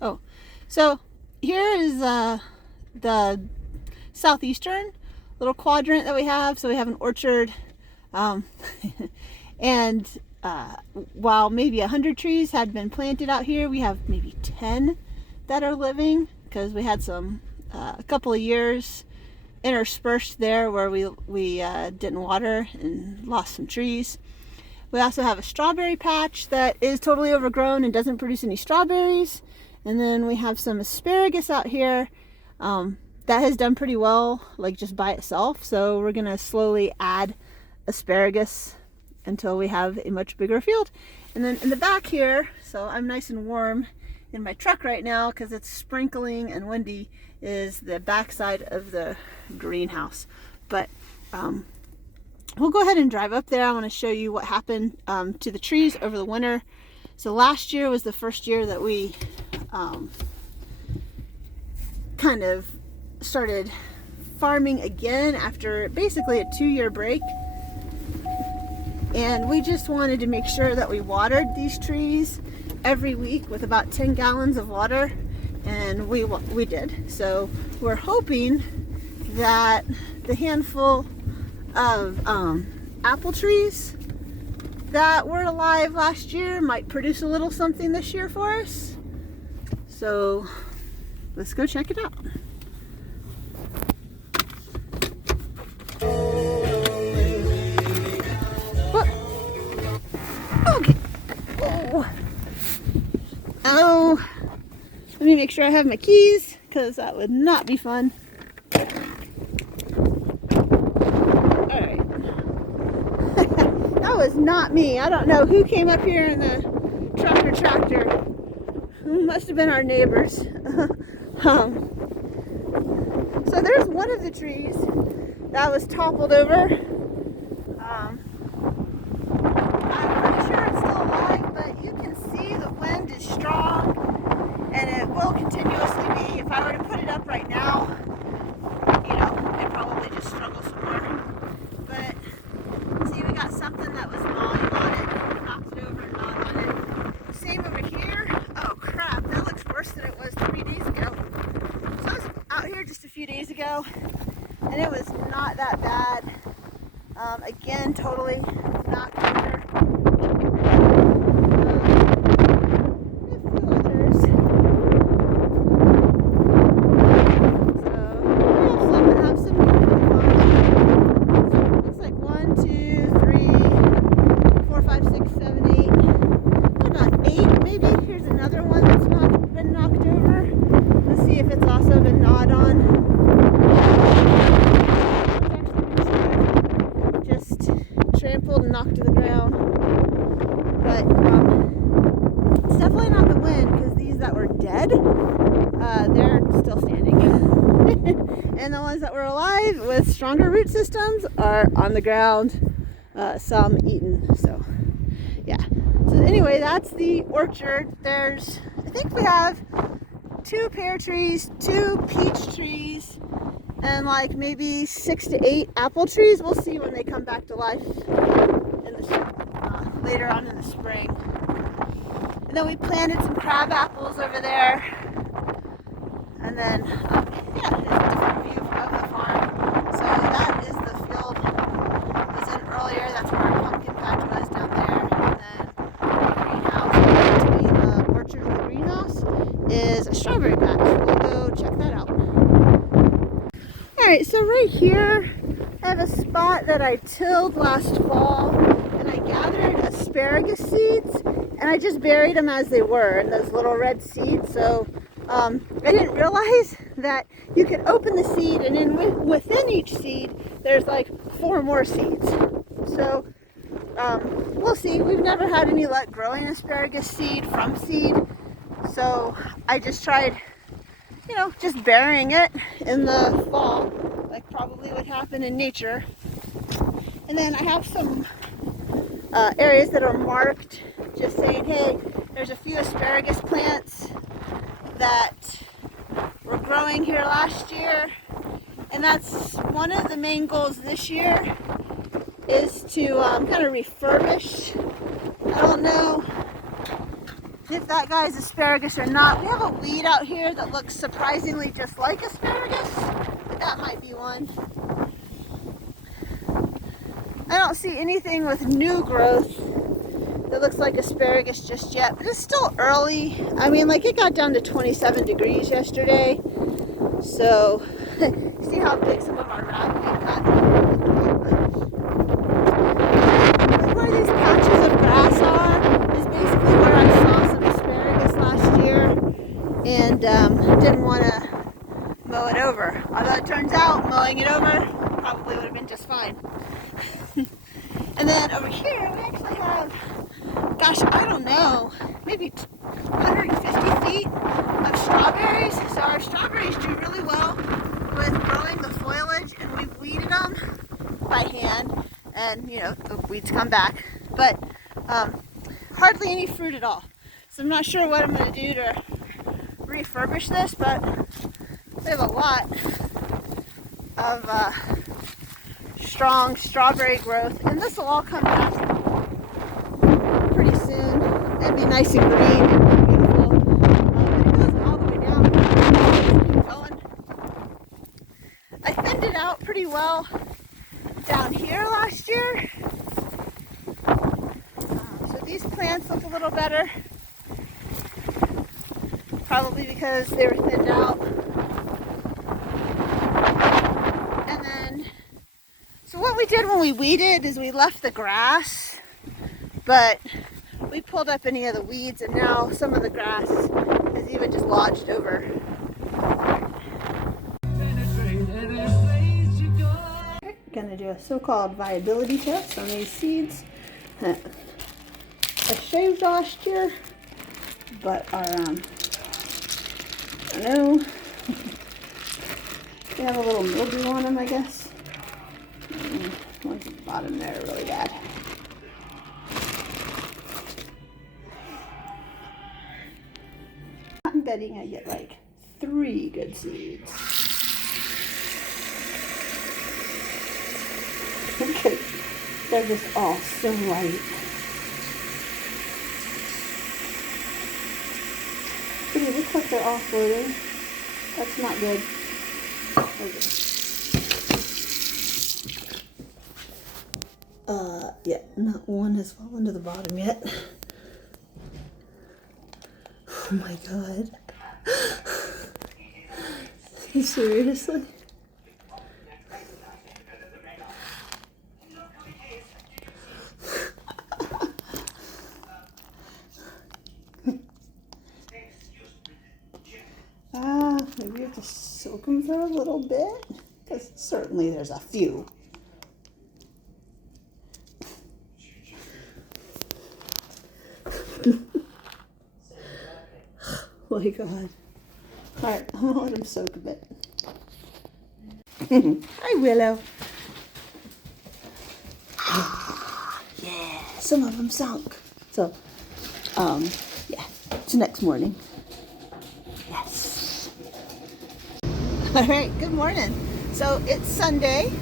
Oh, so here is the southeastern little quadrant that we have. So we have an orchard, um, and while maybe 100 trees had been planted out here, we have maybe 10 that are living because we had a couple of years interspersed there where we didn't water and lost some trees. We also have a strawberry patch that is totally overgrown and doesn't produce any strawberries. And then we have some asparagus out here that has done pretty well, like just by itself. So we're gonna slowly add asparagus until we have a much bigger field. And then in the back here, so I'm nice and warm in my truck right now because it's sprinkling and windy, is the backside of the greenhouse. But we'll go ahead and drive up there. I want to show you what happened to the trees over the winter. So last year was the first year that we kind of started farming again after basically a 2-year break. And we just wanted to make sure that we watered these trees every week with about 10 gallons of water, and we did. So we're hoping that the handful of apple trees that were alive last year might produce a little something this year for us. So let's go check it out. Okay. Oh, let me make sure I have my keys because that would not be fun. That was not me. I don't know who came up here in the truck or tractor. It must have been our neighbors. So there's one of the trees that was toppled over. I'm pretty sure it's still alive, but you can see the wind is strong and it will continuously be. If I were to put it up right now, it probably just struggle some more. But see, we got something that was gnawing on it, knocked it over and gnawed on it. Same over here. Oh crap, that looks worse than it was 3 days ago. So I was out here just a few days ago and it was not that bad. Again, totally knocked over. Trampled and knocked to the ground, but it's definitely not the wind because these that were dead, they're still standing. And the ones that were alive with stronger root systems are on the ground, some eaten. So yeah, so anyway, that's the orchard. I think we have 2 pear trees, 2 peach trees, and like maybe 6 to 8 apple trees. We'll see when they come back to life later on in the spring. And then we planted some crab apples over there. And then, yeah, it's a different view of the farm. So that is the field I was in earlier. That's where our pumpkin patch was down there. And then the greenhouse, between the orchard and the greenhouse, is a strawberry patch. We'll go check that out. Alright, so right here I have a spot that I tilled last fall, and I gathered asparagus seeds and I just buried them as they were in those little red seeds. So I didn't realize that you could open the seed and then within each seed there's like 4 more seeds. So we'll see. We've never had any luck growing asparagus seed from seed, so I just tried just burying it in the fall, like probably would happen in nature. And then I have some areas that are marked, just saying, hey, there's a few asparagus plants that were growing here last year. And that's one of the main goals this year, is to kind of refurbish. I don't know if that guy's asparagus or not. We have a weed out here that looks surprisingly just like asparagus, but that might be one. I don't see anything with new growth that looks like asparagus just yet, but it's still early. I mean, like, it got down to 27 degrees yesterday, so see how big some of our ragweed got. Where these patches of grass are is basically where I saw some asparagus last year and didn't want to mow it over. Although it turns out mowing it over probably would have been just fine. And then over here we actually have, gosh, I don't know, maybe 150 feet of strawberries. So our strawberries do really well with growing the foliage, and we've weeded them by hand, and you know, the weeds come back, but hardly any fruit at all. So I'm not sure what I'm going to do to refurbish this, but we have a lot of strong strawberry growth, and this will all come back pretty soon. It'd be nice and green and beautiful. But it goes all the way down. Keep going. I thinned it out pretty well down here last year. So these plants look a little better. Probably because they were thinned out. And then, so what we did when we weeded is we left the grass, but we pulled up any of the weeds, and now some of the grass is even just lodged over. Gonna do a so-called viability test on these seeds. I shaved last year, but our I don't know, they have a little mildew on them, I guess. One's at the bottom there, really bad. I'm betting I get like 3 good seeds. Okay, they're just all so light. It looks like they're all floating. That's not good. Yeah, not one has fallen to the bottom yet. Oh my god. Seriously? Maybe we have to soak them for a little bit, because certainly there's a few. Oh my god. Alright, I'm gonna let them soak a bit. Hi, Willow. Yeah, some of them sunk. So, yeah, it's next morning. Yes. All right, good morning. So it's Sunday,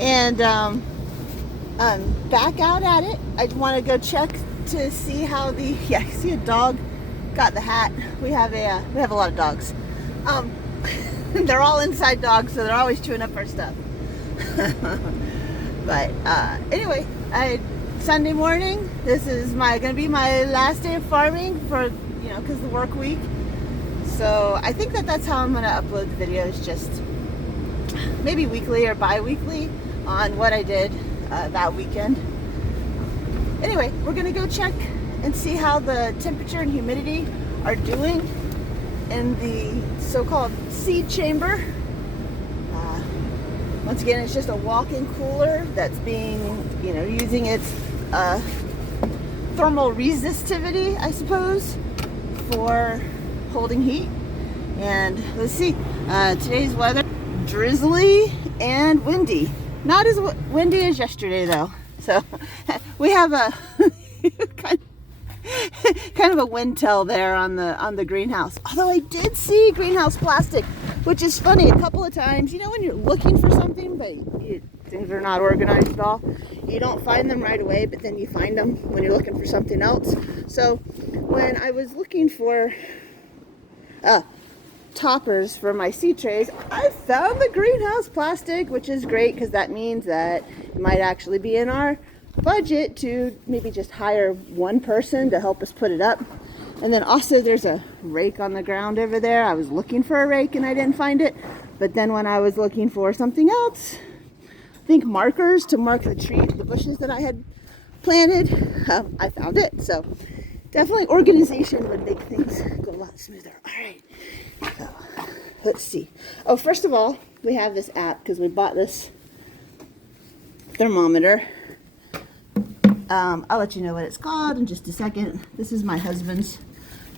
and I'm back out at it. I want to go check to see how the, yeah, I see a dog got the hat. We have a lot of dogs. They're all inside dogs, so they're always chewing up our stuff. But anyway, Sunday morning. This is gonna be my last day of farming for, you know, because the work week. So I think that's how I'm gonna upload the videos, just maybe weekly or bi-weekly on what I did that weekend. Anyway, we're gonna go check and see how the temperature and humidity are doing in the so-called seed chamber. Once again, it's just a walk-in cooler that's being, you know, using its thermal resistivity, I suppose, for holding heat. And let's see, today's weather, drizzly and windy. Not as windy as yesterday though. So we have a kind of a wind tell there on the greenhouse. Although I did see greenhouse plastic, which is funny, a couple of times. You know when you're looking for something but things are not organized at all. You don't find them right away, but then you find them when you're looking for something else. So when I was looking for toppers for my seed trays, I found the greenhouse plastic, which is great because that means that it might actually be in our budget to maybe just hire one person to help us put it up. And then also there's a rake on the ground over there. I was looking for a rake and I didn't find it. But then when I was looking for something else, I think markers to mark the bushes that I had planted, I found it. So definitely organization would make things go a lot smoother. All right, so let's see. Oh, first of all, we have this app because we bought this thermometer. I'll let you know what it's called in just a second. This is my husband's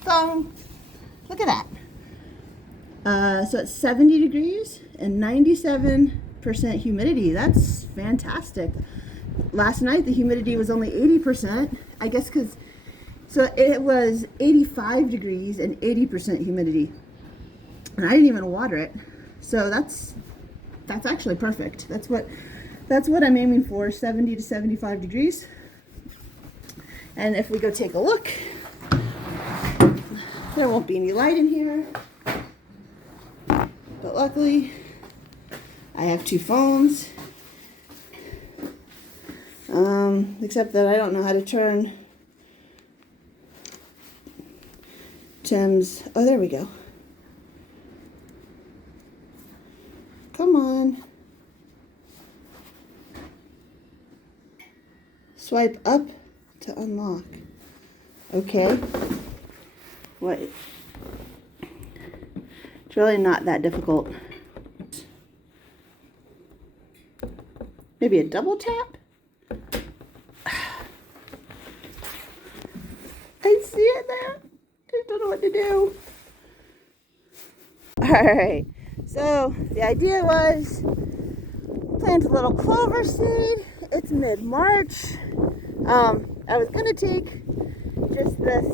phone. Look at that. So it's 70 degrees and 97% humidity. That's fantastic. Last night the humidity was only 80%. I guess because so it was 85 degrees and 80% humidity. And I didn't even water it. So that's actually perfect. That's what I'm aiming for, 70 to 75 degrees. And if we go take a look, there won't be any light in here. But luckily, I have two phones. Except that I don't know how to turn Tim's. Oh, there we go. Come on. Swipe up to unlock. Okay. What? It's really not that difficult. Maybe a double tap? I see it there. I don't know what to do. Alright. So the idea was plant a little clover seed. It's mid-March. I was going to take just this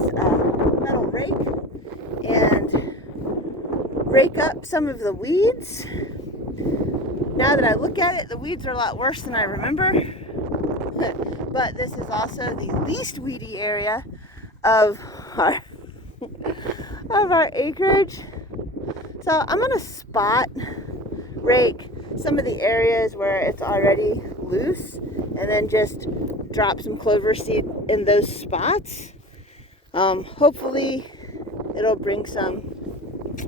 metal rake and rake up some of the weeds. Now that I look at it, the weeds are a lot worse than I remember. But this is also the least weedy area of our acreage. So I'm going to spot rake some of the areas where it's already loose and then just drop some clover seed in those spots. Hopefully it'll bring some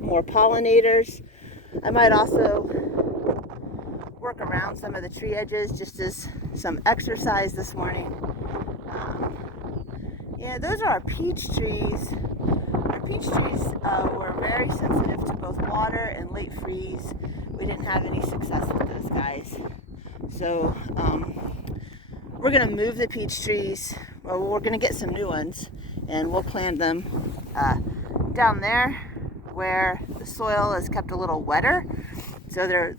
more pollinators. I might also work around some of the tree edges just as some exercise this morning. Yeah, those are our peach trees. Our peach trees were very sensitive to both water and late freeze. We didn't have any success with those guys. So we're going to move the peach trees, or we're going to get some new ones, and we'll plant them down there where the soil is kept a little wetter. So they're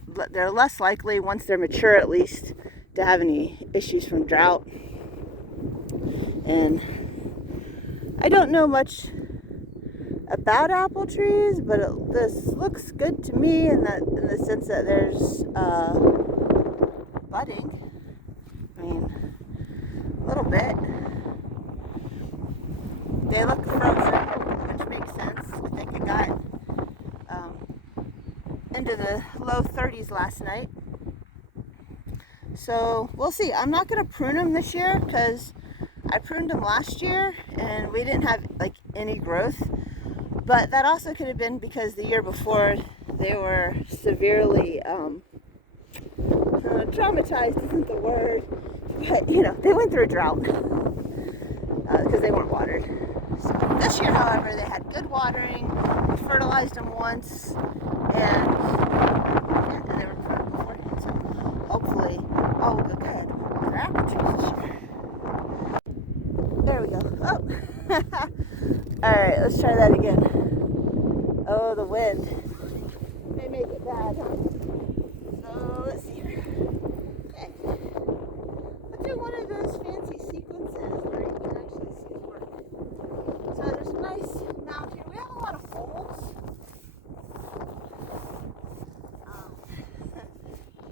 less likely, once they're mature at least, to have any issues from drought. And I don't know much about apple trees, but this looks good to me in the sense that there's budding. I mean, a little bit. They look frozen, which makes sense. I think it got into the low 30s last night. So we'll see. I'm not going to prune them this year because I pruned them last year and we didn't have like any growth. But that also could have been because the year before they were severely traumatized isn't the word, but you know, they went through a drought because they weren't watered. So this year, however, they had good watering. We fertilized them once, and they were pruned beforehand. So hopefully, all will go good with our apple trees this year. There we go. Oh. All right, let's try that again. Oh, the wind may make it bad, huh? So let's see here. Okay. Let's do one of those fancy sequences where you can actually see it work. So there's a nice mound here. We have a lot of folds.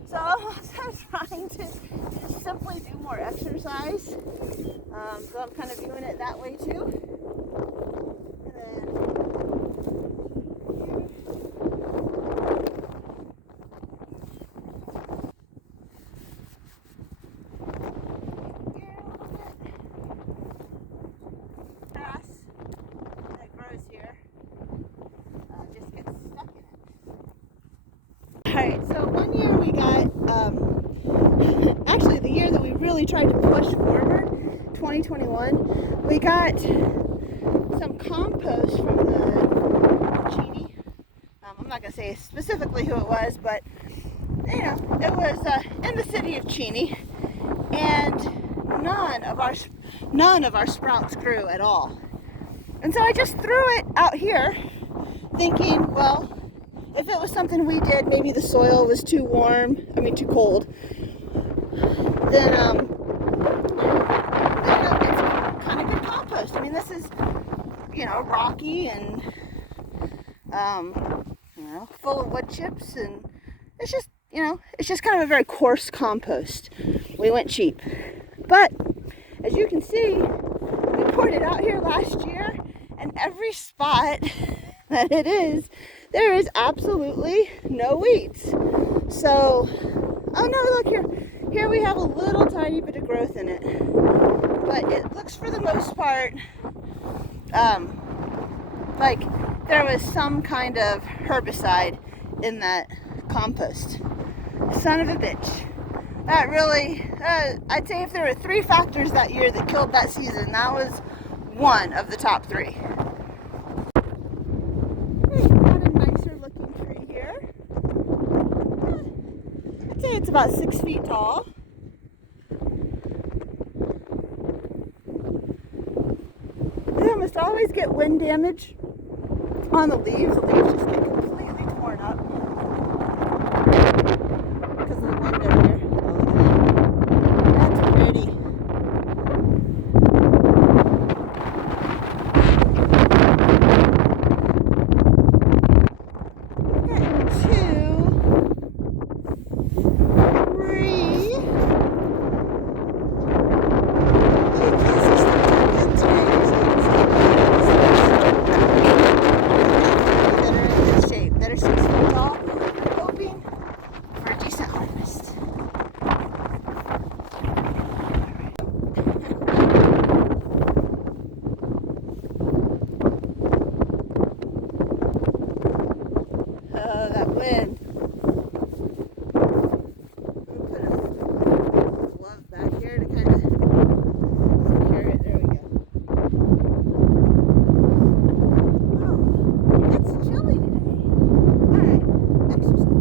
So I'm also trying trying to just simply do more exercise. So I'm kind of viewing it that way too. And then Alright, so one year we got, actually the year that we really tried to push forward, 2021, we got some compost from the Cheney. I'm not going to say specifically who it was, but, you know, it was in the city of Cheney, and none of our sprouts grew at all. And so I just threw it out here, thinking, well, if it was something we did, maybe the soil was too too cold, then it's kind of good compost. I mean, this is, you know, rocky and, you know, full of wood chips, and it's just, you know, it's just kind of a very coarse compost. We went cheap. But, as you can see, we poured it out here last year, and every spot that it is, there is absolutely no weeds. So, oh no, look here. Here we have a little tiny bit of growth in it. But it looks, for the most part, like there was some kind of herbicide in that compost. Son of a bitch. That really, I'd say if there were 3 factors that year that killed that season, that was one of the top 3. It's about 6 feet tall. They almost always get wind damage on the leaves. The leaves just get completely torn up because of the wind over here. Oh, look at that. That's pretty. That wind. I'll put a glove back here to kind of secure it. There we go. Oh, it's chilly today. Alright, exercise.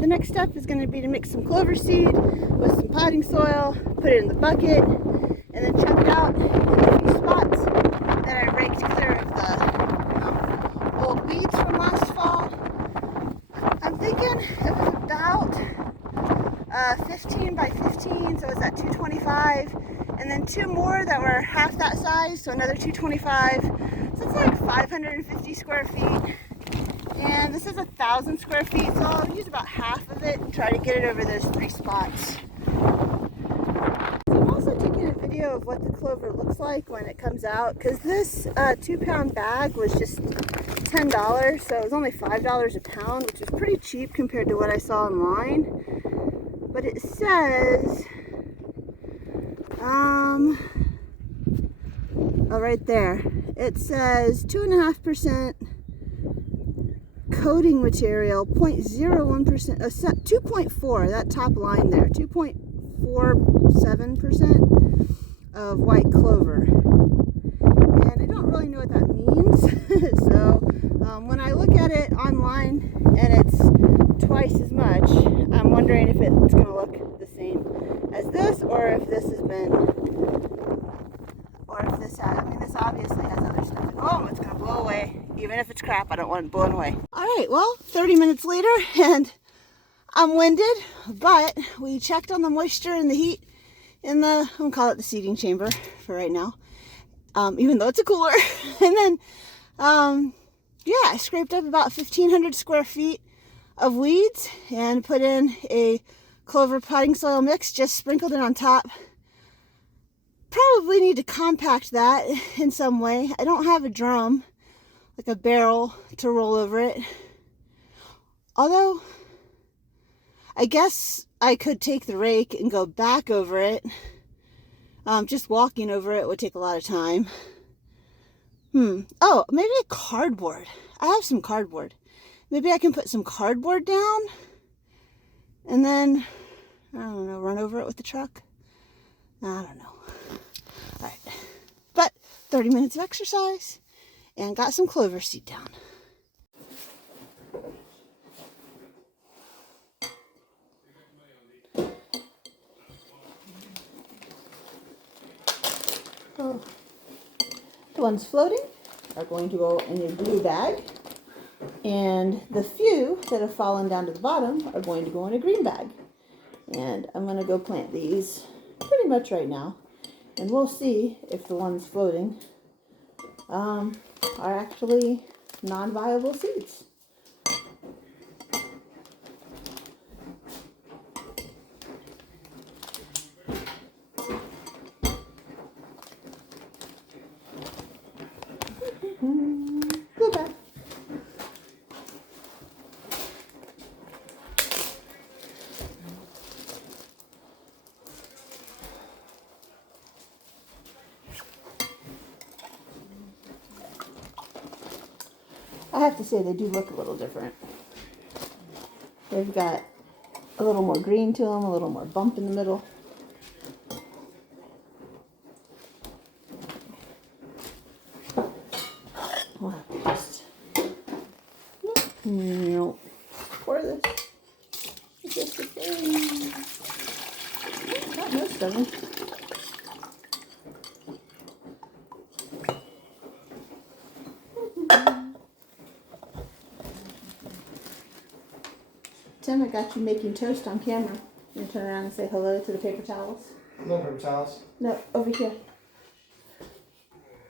the next step is going to be to mix some clover seed with some potting soil, put it in the bucket, and then chuck it out in a few spots that I raked clear of the old weeds from last fall. I'm thinking it was about 15 by 15, so it's at 225, and then 2 more that were half that size, so another 225. So it's like 550 square feet. And this is 1,000 square feet, so I'll use about half of it and try to get it over those 3 spots. So I'm also taking a video of what the clover looks like when it comes out, because this 2-pound bag was just $10, so it was only $5 a pound, which is pretty cheap compared to what I saw online. But it says, oh, right there, it says 2.5% coating material, 0.01%, 2.4, that top line there, 2.47% of white clover. And I don't really know what that means. So when I look at it online and it's twice as much, I'm wondering if it's going to look the same as this, or if this has been, or if this has, I mean, this obviously has other stuff in it. Oh, it's going to blow away. Even if it's crap, I don't want it blown away. All right, well, 30 minutes later, and I'm winded, but we checked on the moisture and the heat in the, I'm gonna call it the seeding chamber for right now, even though it's a cooler. And then, yeah, I scraped up about 1,500 square feet of weeds and put in a clover potting soil mix, just sprinkled it on top. Probably need to compact that in some way. I don't have a drum, like a barrel to roll over it. Although, I guess I could take the rake and go back over it. Just walking over it would take a lot of time. Oh, maybe a cardboard. I have some cardboard. Maybe I can put some cardboard down and then, I don't know, run over it with the truck. I don't know. All right. But 30 minutes of exercise and got some clover seed down. Oh. The ones floating are going to go in your blue bag, and the few that have fallen down to the bottom are going to go in a green bag. And I'm going to go plant these pretty much right now, and we'll see if the ones floating are actually non-viable seeds. Go back. I have to say they do look a little different. They've got a little more green to them, a little more bump in the middle. We'll have to just, no, pour this. It's just the thing. Not most of them. Tim, I got you making toast on camera. You turn around and say hello to the paper towels? No paper towels. No, over here.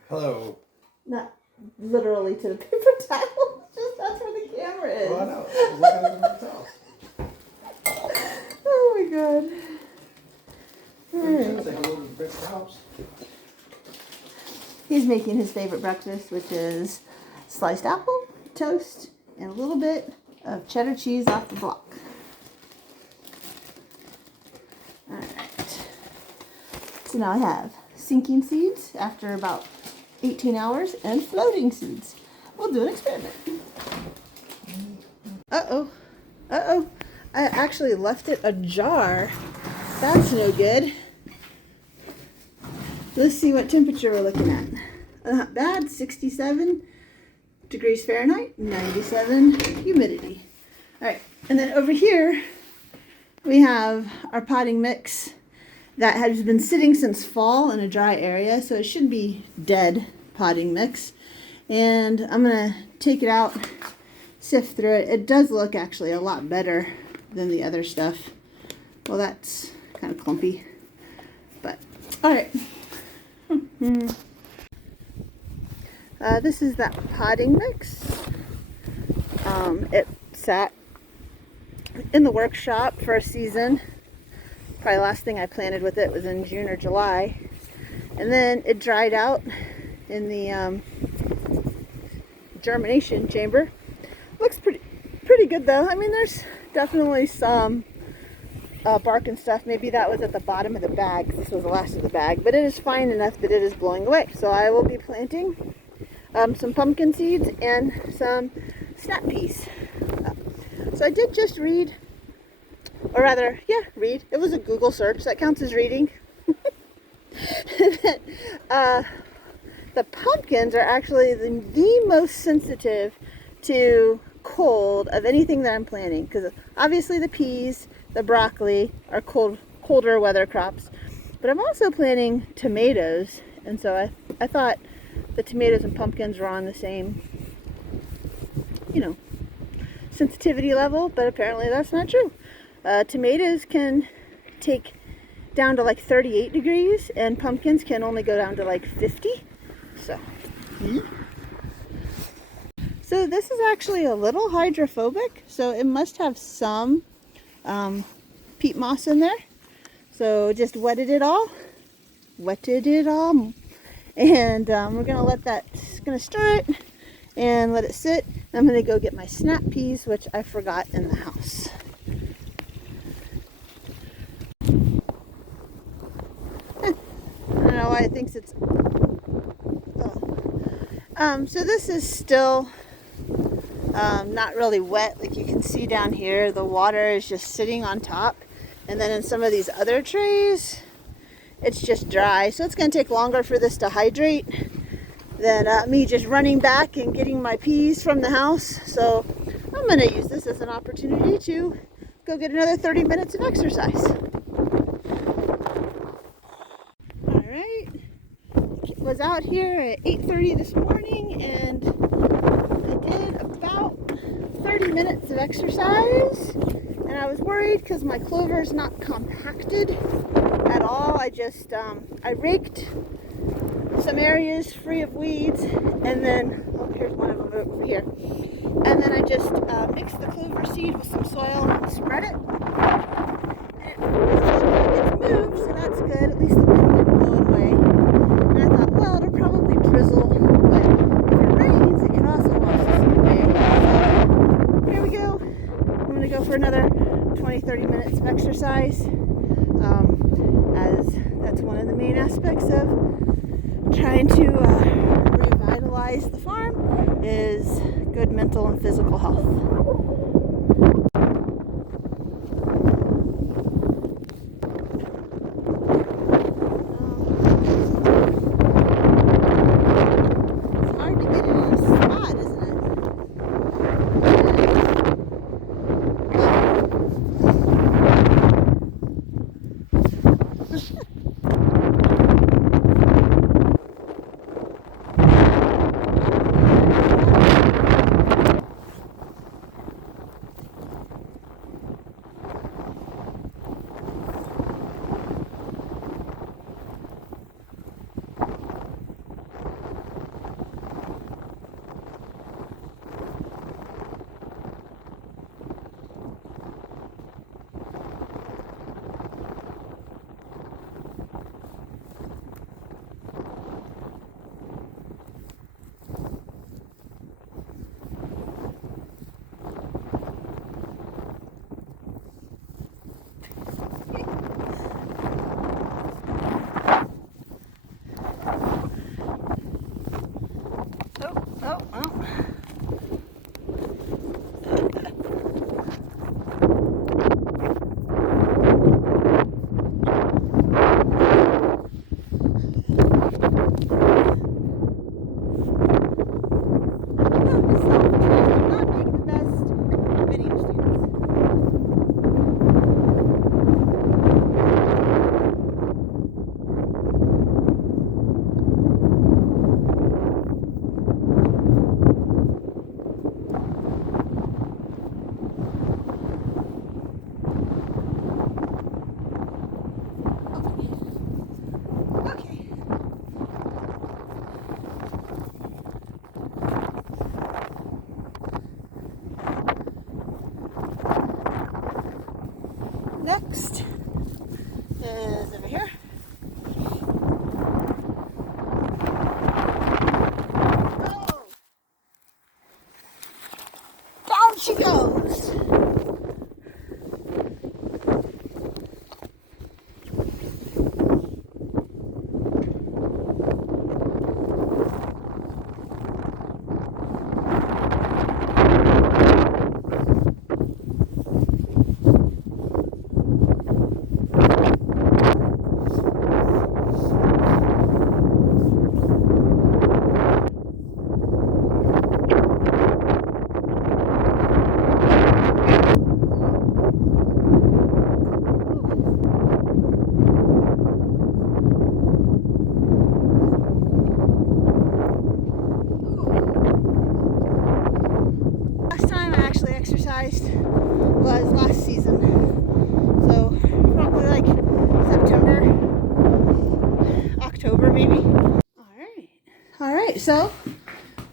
Hello. Not literally to the paper towels. Just that's where the camera is. Well, I know. What kind of paper towels? Oh my god. All Say right. hello to the paper towels. He's making his favorite breakfast, which is sliced apple, toast, and a little bit of cheddar cheese off the block. Alright. So now I have sinking seeds after about 18 hours and floating seeds. We'll do an experiment. Uh-oh. Uh-oh. I actually left it ajar. That's no good. Let's see what temperature we're looking at. Not bad, 67 degrees Fahrenheit, 97 humidity. All right, and then over here we have our potting mix that has been sitting since fall in a dry area, so it should be dead potting mix. And I'm gonna take it out, sift through it. It does look actually a lot better than the other stuff. Well, that's kind of clumpy, but all right. This is that potting mix. It sat in the workshop for a season. Probably the last thing I planted with it was in June or July. And then it dried out in the germination chamber. Looks pretty good though. I mean, there's definitely some bark and stuff. Maybe that was at the bottom of the bag. This was the last of the bag, but it is fine enough that it is blowing away. So I will be planting some pumpkin seeds and some snap peas. So I did just read, or rather, yeah, read. It was a Google search. That counts as reading. The pumpkins are actually the most sensitive to cold of anything that I'm planting, because obviously the peas, the broccoli are colder weather crops, but I'm also planting tomatoes, and so I thought the tomatoes and pumpkins were on the same, sensitivity level, but apparently that's not true. Tomatoes can take down to like 38 degrees, and pumpkins can only go down to like 50. So this is actually a little hydrophobic, so it must have some peat moss in there. So just wetted it all, and we're gonna stir it and let it sit. I'm gonna go get my snap peas, which I forgot in the house. I don't know why it thinks it's. So this is still not really wet. Like you can see down here, the water is just sitting on top, and then in some of these other trays, it's just dry. So it's going to take longer for this to hydrate than me just running back and getting my peas from the house. So I'm going to use this as an opportunity to go get another 30 minutes of exercise. All right, was out here at 8:30 this morning, and I did about 30 minutes of exercise, and I was worried because my clover is not compacted at all. I raked some areas free of weeds, and then here's one of them over here, and then I just mixed the clover seed with some soil and spread it, and it's moved, so that's good. At least the wind didn't blow it away. And I thought, well, it'll probably drizzle, but if it rains, it can also wash the seed away. So here we go. I'm going to go for another 20-30 minutes of exercise, as that's one of the main aspects of trying to revitalize the farm is good mental and physical health. Next is over here. Oh! Down she goes! Last time I actually exercised was last season. So probably like September, October maybe. Alright, so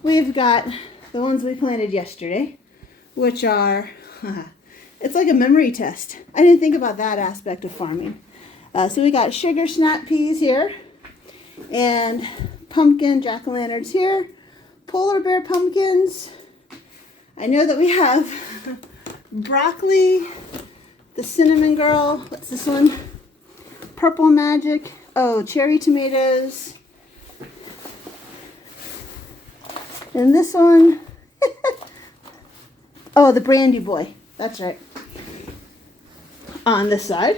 we've got the ones we planted yesterday, which are, it's like a memory test. I didn't think about that aspect of farming. So we got sugar snap peas here, and pumpkin jack-o'-lanterns here, polar bear pumpkins. I know that we have broccoli, the cinnamon girl, what's this one? Purple magic, oh, cherry tomatoes. And this one, oh, the brandy boy, that's right, on this side.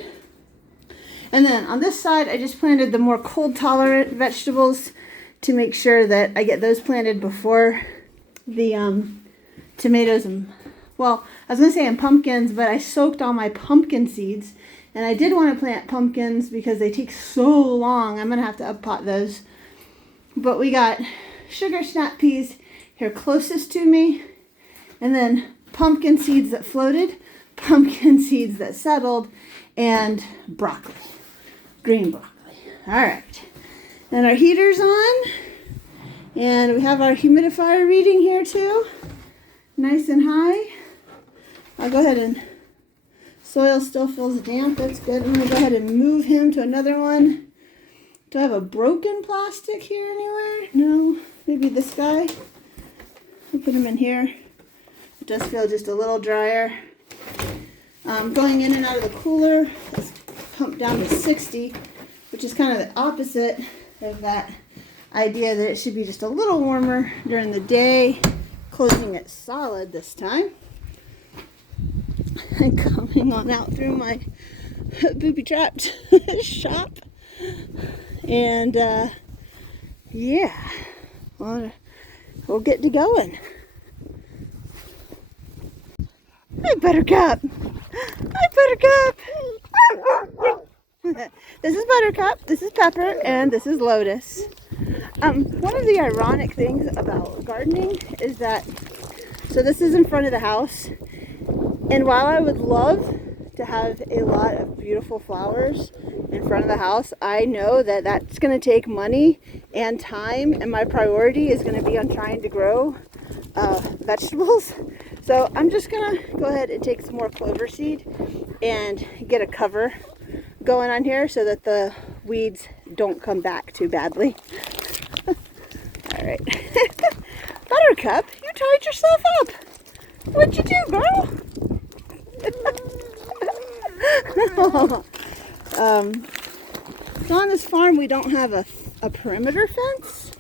And then on this side, I just planted the more cold tolerant vegetables to make sure that I get those planted before the tomatoes and, well, I was going to say pumpkins, but I soaked all my pumpkin seeds. And I did want to plant pumpkins because they take so long. I'm going to have to uppot those. But we got sugar snap peas here closest to me. And then pumpkin seeds that floated, pumpkin seeds that settled, and broccoli. Green broccoli. All right. And our heater's on. And we have our humidifier reading here too. Nice and high. I'll go ahead and, soil still feels damp. That's good. I'm going to go ahead and move him to another one. Do I have a broken plastic here anywhere? No. Maybe this guy. I'll put him in here. It does feel just a little drier. Going in and out of the cooler. Let's pump down to 60, which is kind of the opposite of that idea that it should be just a little warmer during the day. Closing it solid this time. And coming on out through my booby-trapped shop. And yeah, we'll get to going. Hi, Buttercup. Hi, Buttercup. This is Buttercup, this is Pepper, and this is Lotus. One of the ironic things about gardening is that, so this is in front of the house, and while I would love to have a lot of beautiful flowers in front of the house, I know that that's going to take money and time, and my priority is going to be on trying to grow vegetables. So I'm just going to go ahead and take some more clover seed and get a cover going on here so that the weeds don't come back too badly. All right. Buttercup, you tied yourself up. What'd you do, girl? So on this farm, we don't have a perimeter fence.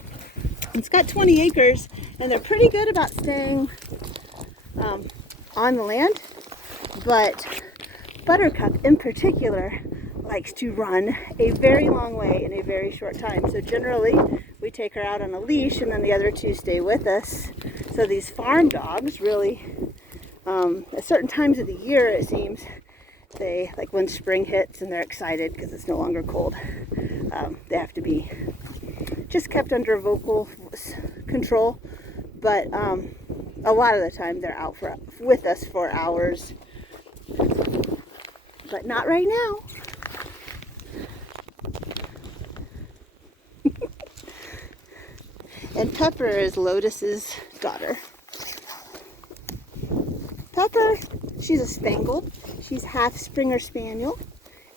It's got 20 acres, and they're pretty good about staying on the land. But Buttercup, in particular, likes to run a very long way in a very short time. So generally, we take her out on a leash, and then the other two stay with us. So these farm dogs really, at certain times of the year, it seems, they, like when spring hits and they're excited because it's no longer cold, they have to be just kept under vocal control. But a lot of the time they're out with us for hours. But not right now. And Pepper is Lotus's daughter. Pepper! She's a Spangled. She's half Springer Spaniel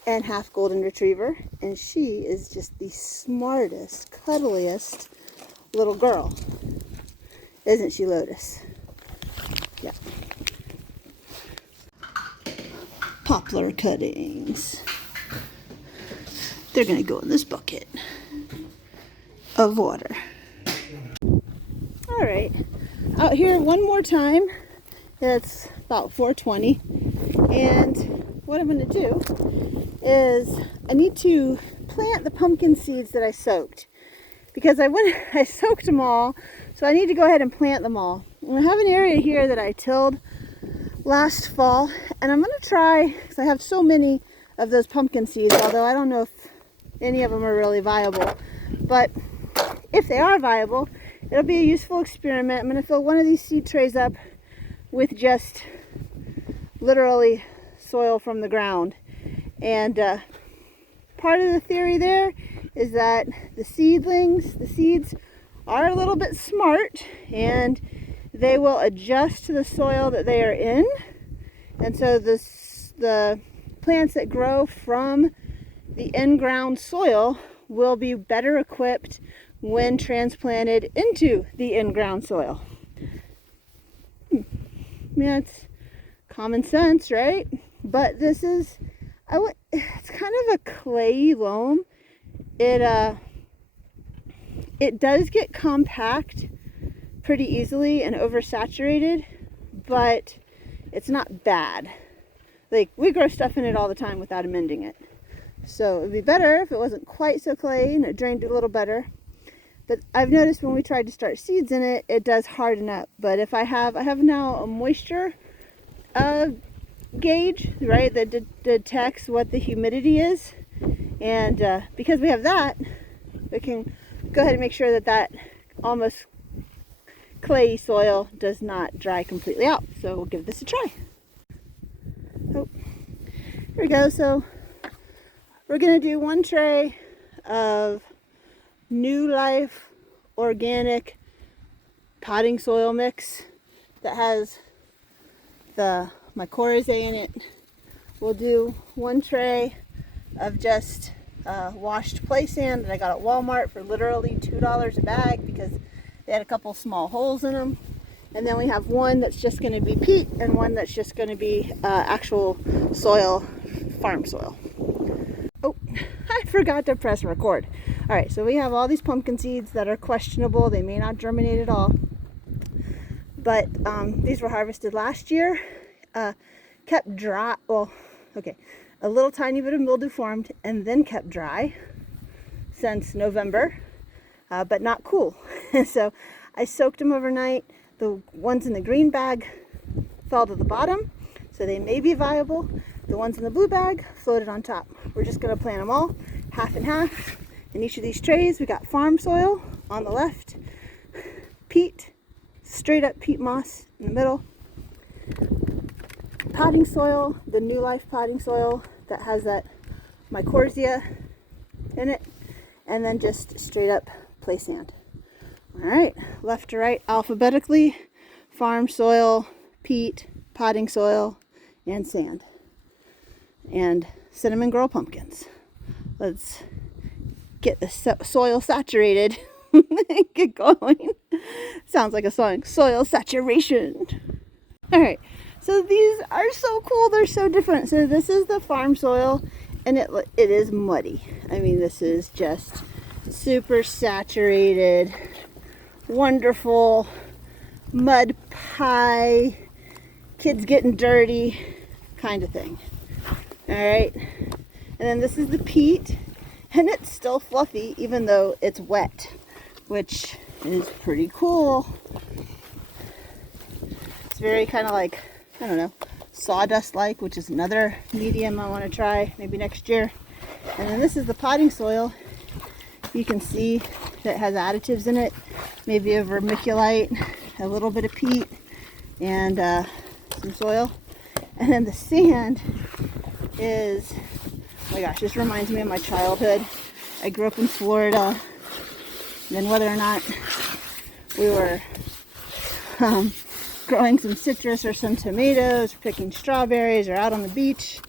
and half Golden Retriever. And she is just the smartest, cuddliest little girl. Isn't she, Lotus? Yeah. Poplar cuttings. They're going to go in this bucket of water. All right. Out here one more time. It's about 4:20. And what I'm going to do is I need to plant the pumpkin seeds that I soaked. Because I soaked them all, so I need to go ahead and plant them all. And I have an area here that I tilled last fall, and I'm going to try, because I have so many of those pumpkin seeds, although I don't know if any of them are really viable. But if they are viable, it'll be a useful experiment. I'm going to fill one of these seed trays up with just literally soil from the ground. And part of the theory there is that the seeds are a little bit smart, and they will adjust to the soil that they are in. And so the plants that grow from the in-ground soil will be better equipped when transplanted into the in-ground soil. Yeah, it's common sense, right? But this is, it's kind of a clayey loam. It does get compact pretty easily and oversaturated, but it's not bad. Like, we grow stuff in it all the time without amending it. So it would be better if it wasn't quite so clay and it drained a little better. But I've noticed when we tried to start seeds in it, it does harden up. But if I have now a moisture gauge, right, that detects what the humidity is. And because we have that, we can go ahead and make sure that almost clayey soil does not dry completely out. So we'll give this a try. Oh, here we go. So we're going to do one tray of New Life organic potting soil mix that has the mycorrhizae in it. We'll do one tray of just washed play sand that I got at Walmart for literally $2 a bag because they had a couple small holes in them. And then we have one that's just going to be peat and one that's just going to be actual soil, farm soil. Oh, I forgot to press record. All right, so we have all these pumpkin seeds that are questionable. They may not germinate at all. But these were harvested last year. Kept dry, well, okay, a little tiny bit of mildew formed and then kept dry since November, but not cool. So I soaked them overnight. The ones in the green bag fell to the bottom, so they may be viable. The ones in the blue bag floated on top. We're just going to plant them all half and half. In each of these trays, we got farm soil on the left, peat, straight up peat moss in the middle, potting soil, the New Life potting soil that has that mycorrhizae in it, and then just straight up play sand. All right, left to right alphabetically, farm soil, peat, potting soil, and sand. And cinnamon girl pumpkins. Let's get the soil saturated. Get going. Sounds like a song. Soil saturation. All right. So these are so cool. They're so different. So this is the farm soil, and it is muddy. I mean, this is just super saturated, wonderful mud pie, kids getting dirty kind of thing. All right. And then this is the peat, and it's still fluffy even though it's wet, which is pretty cool. It's very kind of like, I don't know, sawdust-like, which is another medium I want to try maybe next year. And then this is the potting soil. You can see that it has additives in it, maybe a vermiculite, a little bit of peat, and some soil. And then the sand is, oh my gosh, this reminds me of my childhood. I grew up in Florida, and then whether or not we were growing some citrus or some tomatoes, or picking strawberries, or out on the beach.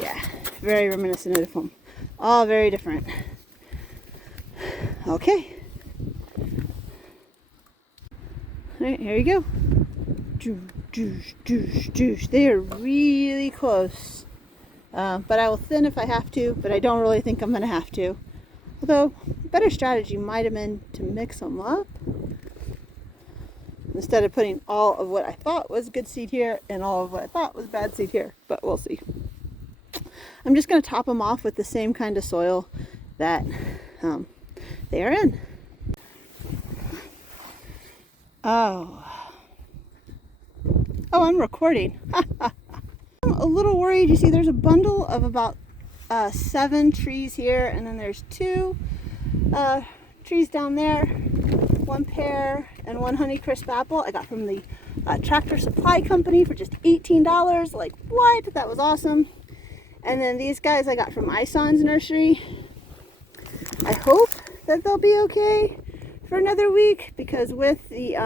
Yeah, very reminiscent of home. All very different. Okay. All right, here you go. Juice, juice, juice. They are really close. But I will thin if I have to, but I don't really think I'm going to have to. Although, a better strategy might have been to mix them up instead of putting all of what I thought was good seed here and all of what I thought was bad seed here. But we'll see. I'm just going to top them off with the same kind of soil that they are in. Oh, I'm recording. I'm a little worried. You see, there's a bundle of about 7 trees here, and then there's 2 trees down there, 1 pear and 1 Honeycrisp apple I got from the Tractor Supply Company for just $18. Like, what? That was awesome. And then these guys I got from Ison's nursery. I hope that they'll be okay for another week, because with the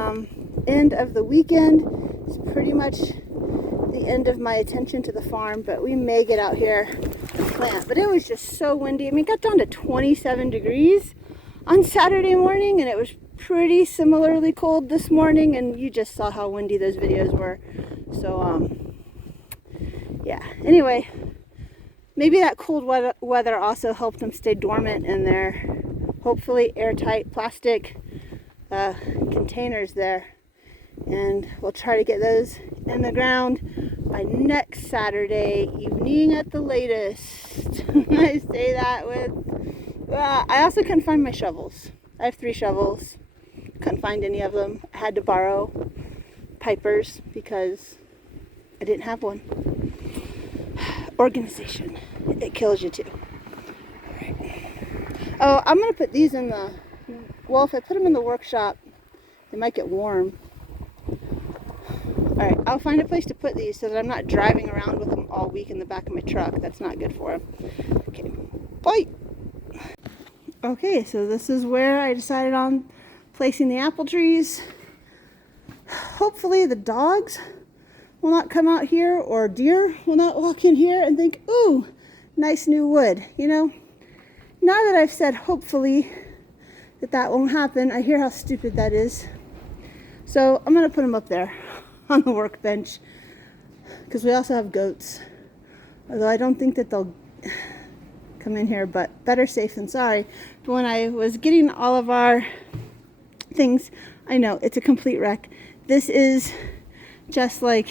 end of the weekend, it's pretty much the end of my attention to the farm, but we may get out here and plant. But it was just so windy. I mean, it got down to 27 degrees on Saturday morning, and it was pretty similarly cold this morning, and you just saw how windy those videos were. So yeah, anyway, maybe that cold weather also helped them stay dormant in their hopefully airtight plastic containers there. And we'll try to get those in the ground by next Saturday evening at the latest. I say that with... I also couldn't find my shovels. I have 3 shovels. Couldn't find any of them. I had to borrow Piper's because I didn't have one. Organization. It kills you too. Alright. Oh, I'm going to put these in the... Well, if I put them in the workshop, they might get warm. Alright, I'll find a place to put these so that I'm not driving around with them all week in the back of my truck. That's not good for them. Okay, bye! Okay, so this is where I decided on placing the apple trees. Hopefully the dogs will not come out here, or deer will not walk in here and think, ooh, nice new wood. You know, now that I've said hopefully that won't happen, I hear how stupid that is. So I'm going to put them up there on the workbench, because we also have goats, although I don't think that they'll come in here, but better safe than sorry. But when I was getting all of our things, I know it's a complete wreck. This is just like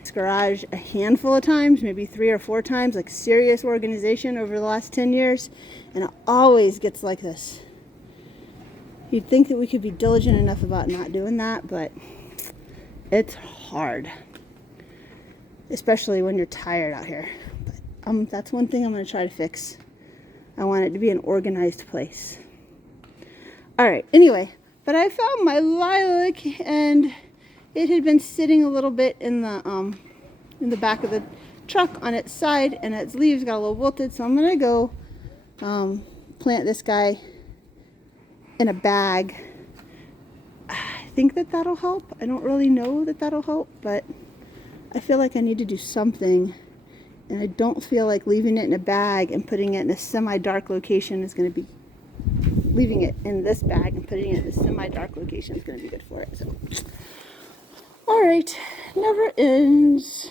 this garage a handful of times, maybe 3 or 4 times, like serious organization over the last 10 years, and it always gets like this. You'd think that we could be diligent enough about not doing that, but it's hard, especially when you're tired out here. But that's one thing I'm going to try to fix. I want it to be an organized place. All right, anyway, but I found my lilac, and it had been sitting a little bit in the back of the truck on its side, and its leaves got a little wilted, so I'm going to go plant this guy in a bag. I think that that'll help. I don't really know that that'll help, but I feel like I need to do something, and I don't feel like leaving it in a bag and putting it in a semi-dark location is going to be, leaving it in this bag and putting it in a semi-dark location is going to be good for it. So, all right, never ends.